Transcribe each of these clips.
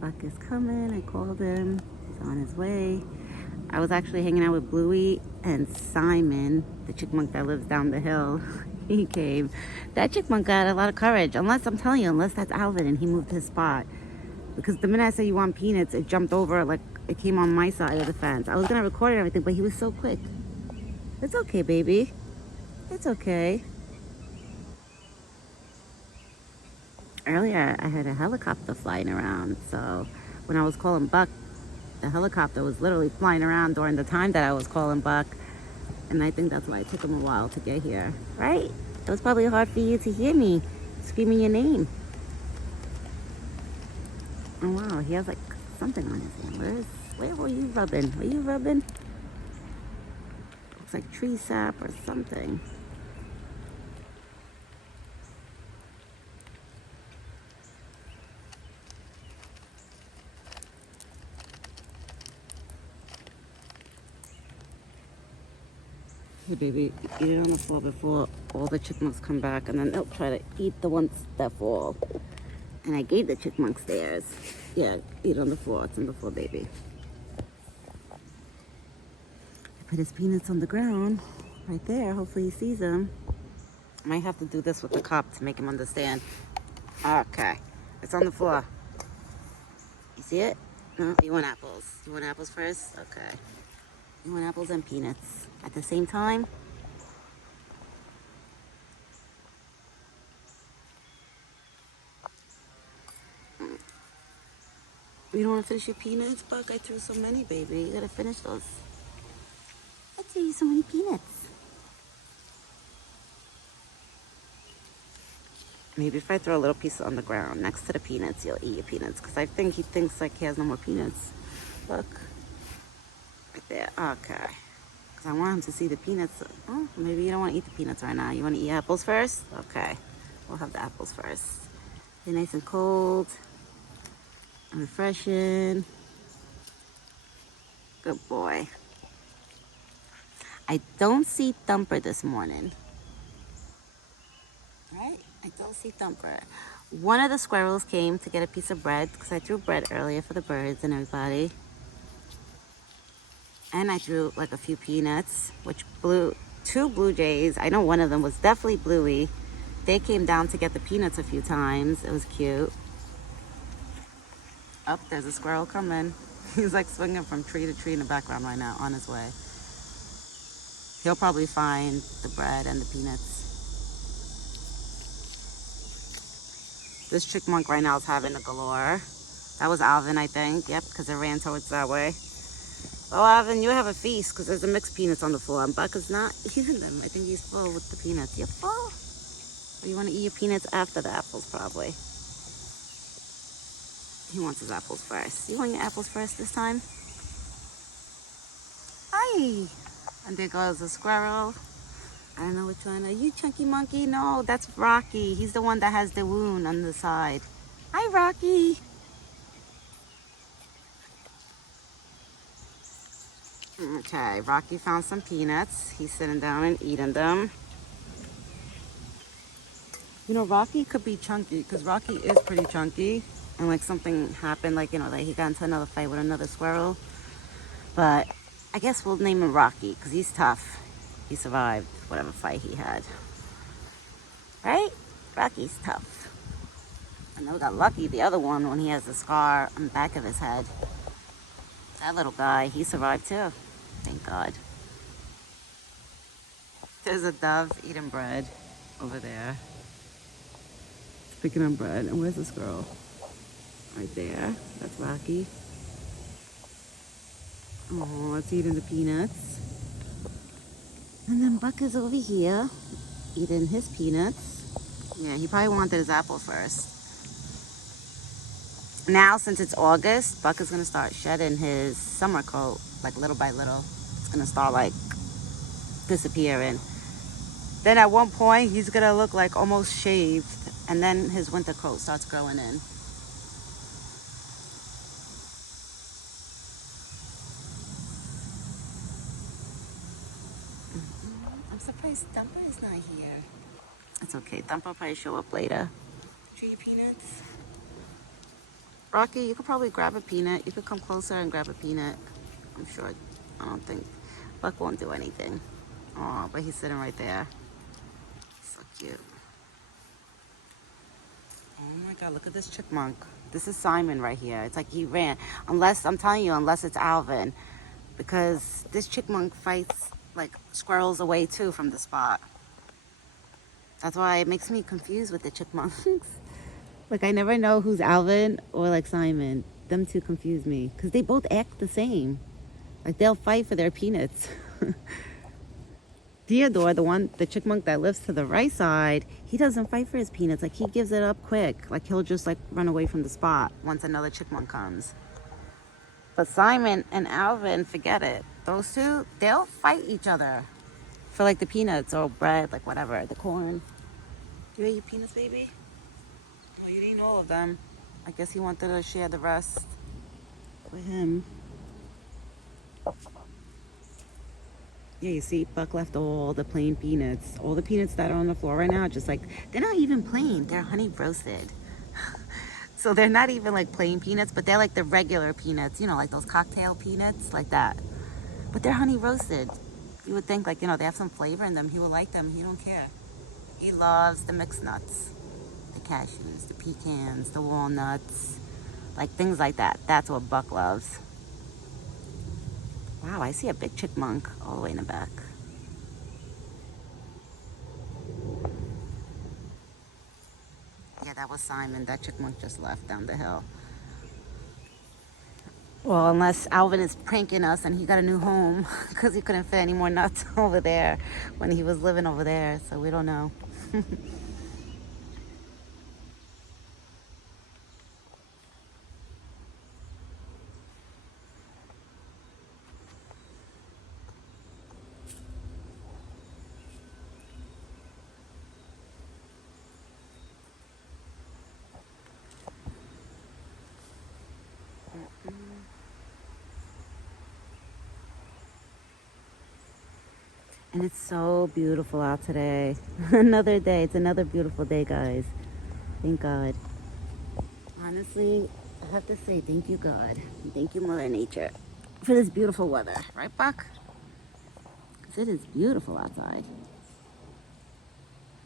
Buck is coming. I called him. He's on his way. I was actually hanging out with Bluey and Simon, the chipmunk that lives down the hill. He came. That chipmunk got a lot of courage. Unless, I'm telling you, unless that's Alvin and he moved his spot. Because the minute I said you want peanuts, it jumped over, like it came on my side of the fence. I was going to record it and everything, but he was so quick. It's okay, baby. It's okay. Earlier, I had a helicopter flying around. So when I was calling Buck, the helicopter was literally flying around during the time that I was calling Buck. And I think that's why it took him a while to get here, right? It was probably hard for you to hear me screaming your name. Oh wow, he has like something on his hand. Where were you rubbing? Were you rubbing? Looks like tree sap or something. Hey baby, eat it on the floor before all the chipmunks come back, and then they'll try to eat the ones that fall. And I gave the chipmunks theirs. Yeah, eat on the floor. It's on the floor, baby. I put his peanuts on the ground right there. Hopefully he sees them. I might have to do this with the cop to make him understand. Okay, it's on the floor. You see it? No, you want apples. You want apples first? Okay. You want apples and peanuts at the same time? You don't want to finish your peanuts, Buck? I threw so many, baby. You gotta finish those. I threw you so many peanuts. Maybe if I throw a little piece on the ground next to the peanuts, you'll eat your peanuts. Because I think he thinks like he has no more peanuts. Look. Right there. Okay. Because I want him to see the peanuts. Oh, maybe you don't want to eat the peanuts right now. You want to eat apples first? Okay. We'll have the apples first. They're nice and cold. And refreshing. Good boy. I don't see Thumper this morning. Right? I don't see Thumper. One of the squirrels came to get a piece of bread because I threw bread earlier for the birds and everybody. And I threw like a few peanuts, which two blue jays. I know one of them was definitely Bluey. They came down to get the peanuts a few times. It was cute. Oh, there's a squirrel coming. He's like swinging from tree to tree in the background right now on his way. He'll probably find the bread and the peanuts. This chipmunk right now is having a galore. That was Alvin, I think. Yep, because it ran towards that way. Oh, Alvin, you have a feast because there's a mixed peanuts on the floor. And Buck is not eating them. I think he's full with the peanuts. You're full? Or you want to eat your peanuts after the apples, probably. He wants his apples first. You want your apples first this time? Hi! And there goes the squirrel. I don't know which one. Are you Chunky Monkey? No, that's Rocky. He's the one that has the wound on the side. Hi, Rocky. Okay, Rocky found some peanuts. He's sitting down and eating them. You know, Rocky could be chunky because Rocky is pretty chunky. And like something happened, like, you know, like he got into another fight with another squirrel. But I guess we'll name him Rocky because he's tough. He survived whatever fight he had. Right? Rocky's tough. I know we got Lucky, the other one, when he has a scar on the back of his head. That little guy, he survived too. Thank God. There's a dove eating bread over there. Picking up bread. And where's this girl? Right there. That's Rocky. Oh, it's eating the peanuts. And then Buck is over here eating his peanuts. Yeah, he probably wanted his apples first. Now, since it's August, Buck is going to start shedding his summer coat, like little by little. It's going to start like disappearing. Then at one point, he's going to look like almost shaved. And then his winter coat starts growing in. I'm surprised Thumper is not here. It's okay. Thumper will probably show up later. Tree peanuts. Rocky, you could probably grab a peanut. You could come closer and grab a peanut. I'm sure. I don't think Buck won't do anything. Oh, but he's sitting right there. So cute. Oh my God, look at this chipmunk. This is Simon right here. It's like he ran. Unless, I'm telling you, unless it's Alvin. Because this chipmunk fights like squirrels away too from the spot. That's why it makes me confused with the chipmunks. Like I never know who's Alvin or like Simon. Them two confuse me. Because they both act the same. Like they'll fight for their peanuts. Theodore, the chipmunk that lives to the right side, he doesn't fight for his peanuts. Like he gives it up quick. Like he'll just like run away from the spot once another chipmunk comes. But Simon and Alvin, forget it. Those two, they'll fight each other for like the peanuts or bread, like whatever, the corn. You ate your peanuts, baby? Well, you didn't eat all of them. I guess he wanted to share the rest with him. Yeah, you see, Buck left all the plain peanuts. All the peanuts that are on the floor right now, just like, they're not even plain. They're honey roasted. So they're not even like plain peanuts, but they're like the regular peanuts, you know, like those cocktail peanuts, like that. But they're honey roasted. You would think like, you know, they have some flavor in them. He would like them. He don't care. He loves the mixed nuts, the cashews, the pecans, the walnuts, like things like that. That's what Buck loves. Wow, I see a big chipmunk all the way in the back. Yeah, that was Simon. That chipmunk just left down the hill. Well, unless Alvin is pranking us and he got a new home because he couldn't fit any more nuts over there when he was living over there. So we don't know. And it's so beautiful out today. Another day. It's another beautiful day, guys. Thank God. Honestly, I have to say thank you, God. And thank you, Mother Nature, for this beautiful weather. Right, Buck? Because it is beautiful outside.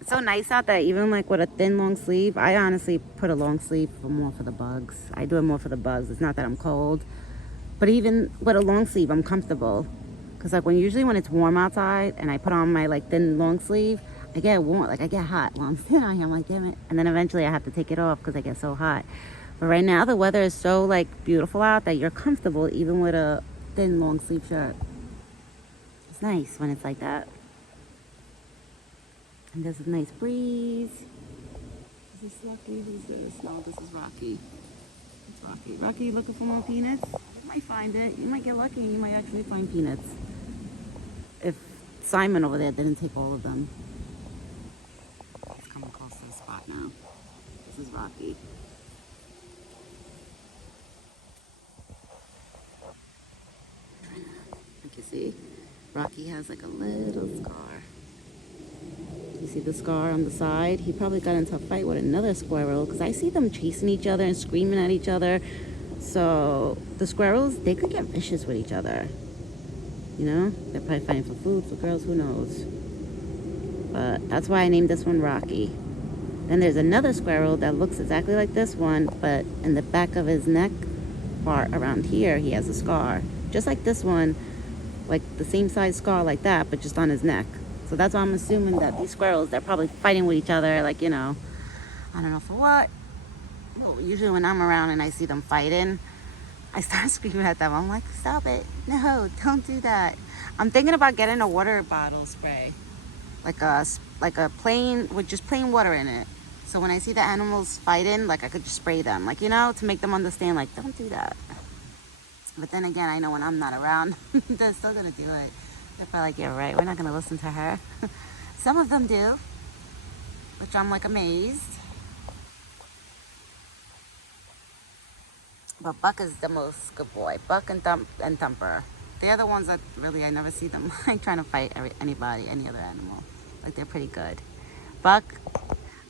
It's so nice out there, even like with a thin, long sleeve. I honestly put a long sleeve more for the bugs. I do it more for the bugs. It's not that I'm cold. But even with a long sleeve, I'm comfortable. Because like usually when it's warm outside and I put on my like thin long sleeve, I get warm, like I get hot while I'm sitting out here. I'm like, damn it. And then eventually I have to take it off because I get so hot. But right now the weather is so like beautiful out that you're comfortable even with a thin long sleeve shirt. It's nice when it's like that. And there's a nice breeze. Is this Lucky? Who's this? No, this is Rocky. It's Rocky. Rocky, you looking for more peanuts? You might find it. You might get lucky and you might actually find peanuts. If Simon over there didn't take all of them. He's coming close to the spot now. This is Rocky. Like you see, Rocky has like a little scar. You see the scar on the side? He probably got into a fight with another squirrel because I see them chasing each other and screaming at each other. So the squirrels, they could get vicious with each other. You know, they're probably fighting for food, for girls, who knows. But that's why I named this one Rocky. Then there's another squirrel that looks exactly like this one, but in the back of his neck part around here, he has a scar. Just like this one, like the same size scar like that, but just on his neck. So that's why I'm assuming that these squirrels, they're probably fighting with each other, like, you know, I don't know for what. Well, usually when I'm around and I see them fighting, I start screaming at them. I'm like, stop it. No, don't do that. I'm thinking about getting a water bottle spray. Like a plain, with just plain water in it. So when I see the animals fighting, like I could just spray them. Like, you know, to make them understand, like, don't do that. But then again, I know when I'm not around, they're still going to do it. They're probably like, yeah, right, we're not going to listen to her. Some of them do, which I'm like amazed. But Buck is the most good boy. Buck and Thumper. They're the ones that really, I never see them like trying to fight anybody, any other animal. Like they're pretty good. Buck,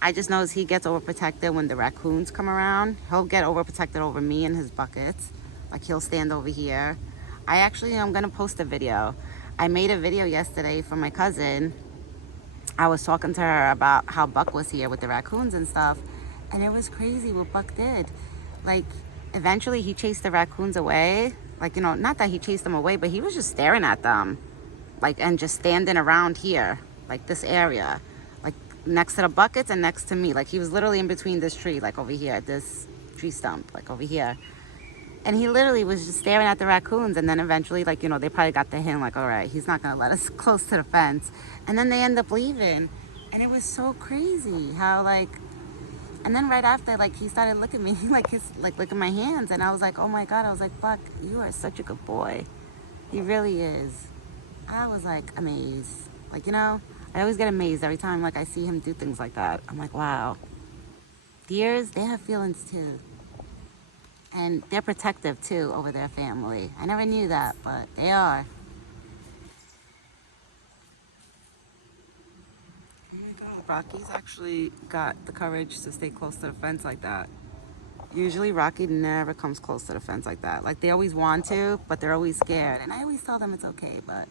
I just know he gets overprotected when the raccoons come around. He'll get overprotected over me and his buckets. Like he'll stand over here. I'm gonna post a video. I made a video yesterday for my cousin. I was talking to her about how Buck was here with the raccoons and stuff. And it was crazy what Buck did. Like, eventually he chased the raccoons away. Like, you know, not that he chased them away, but he was just staring at them. Like, and just standing around here, like this area. Like, next to the buckets and next to me. Like, he was literally in between this tree, like over here, this tree stump, like over here. And he literally was just staring at the raccoons. And then eventually, like, you know, they probably got the hint, like, all right, he's not going to let us close to the fence. And then they end up leaving. And it was so crazy how, like, and then right after, like, he started looking at me, like, looking at my hands. And I was like, oh my God. I was like, Buck, you are such a good boy. He really is. I was, like, amazed. Like, you know, I always get amazed every time, like, I see him do things like that. I'm like, wow. Deers, they have feelings, too. And they're protective, too, over their family. I never knew that, but they are. Oh, my God. Rocky's actually got the courage to stay close to the fence like that. Usually, Rocky never comes close to the fence like that. Like, they always want to, but they're always scared. And I always tell them it's okay, but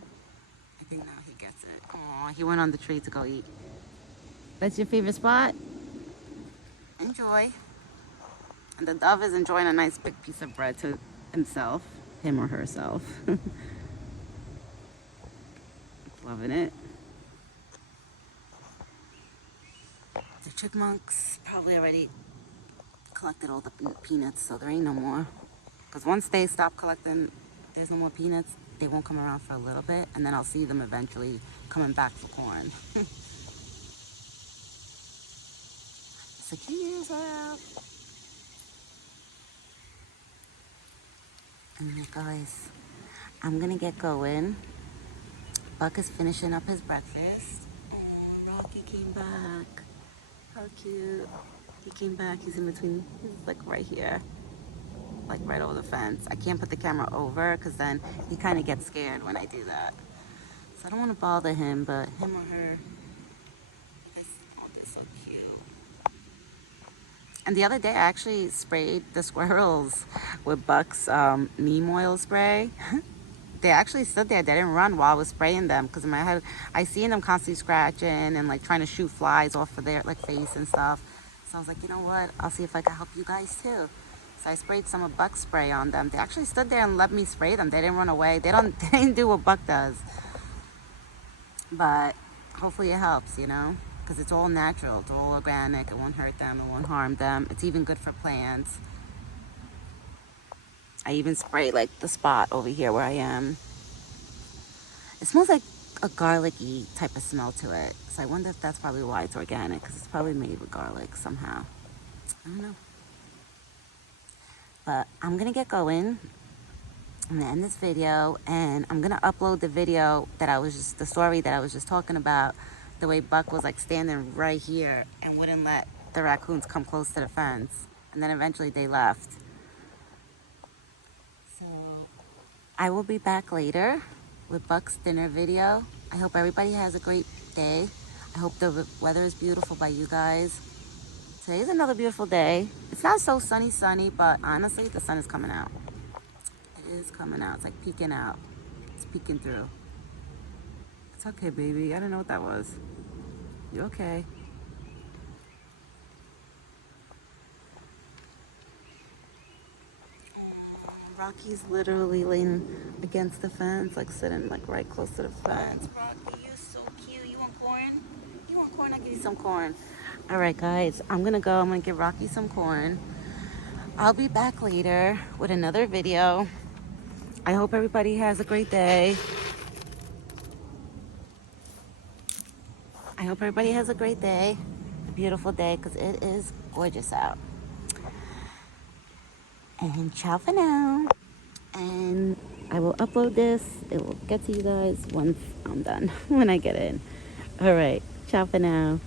I think now he gets it. Aw, he went on the tree to go eat. That's your favorite spot? Enjoy. And the dove is enjoying a nice big piece of bread to himself, him or herself. Loving it. The chipmunks probably already collected all the peanuts, so there ain't no more. Because once they stop collecting, there's no more peanuts, they won't come around for a little bit, and then I'll see them eventually coming back for corn. Cicadas are out. And guys, I'm gonna get going. Buck is finishing up his breakfast. Oh, Rocky came back. How cute. He came back, he's in between, he's like right here. Like right over the fence. I can't put the camera over because then he kind of gets scared when I do that. So I don't want to bother him, but him or her. Oh, they're so cute. And the other day, I actually sprayed the squirrels with Buck's neem oil spray. They actually stood there. They didn't run while I was spraying them because in my head, I seen them constantly scratching and like trying to shoot flies off of their like face and stuff. So I was like, you know what? I'll see if I can help you guys too. So I sprayed some of Buck's spray on them. They actually stood there and let me spray them. They didn't run away. They didn't do what Buck does. But hopefully it helps, you know? Because it's all natural, it's all organic, it won't hurt them, it won't harm them. It's even good for plants. I even spray like the spot over here where I am. It smells like a garlicky type of smell to it. So I wonder if that's probably why it's organic, because it's probably made with garlic somehow. I don't know. But I'm gonna get going. I'm gonna end this video and I'm gonna upload the video that the story that I was just talking about. The way Buck was like standing right here and wouldn't let the raccoons come close to the fence. And then eventually they left. So I will be back later with Buck's dinner video. I hope everybody has a great day. I hope the weather is beautiful by you guys. Today's another beautiful day. It's not so sunny, but honestly, the sun is coming out. It is coming out. It's like peeking out. It's peeking through. It's okay, baby. I don't know what that was. You okay? Rocky's literally laying against the fence, like sitting like right close to the fence. Rocky, you're so cute. You want corn? You want corn? I'll give you some corn. All right, guys. I'm going to go. I'm going to give Rocky some corn. I'll be back later with another video. I hope everybody has a great day. I hope everybody has a great day, a beautiful day, because it is gorgeous out. And ciao for now. And I will upload this. It will get to you guys once I'm done, when I get in. All right, ciao for now.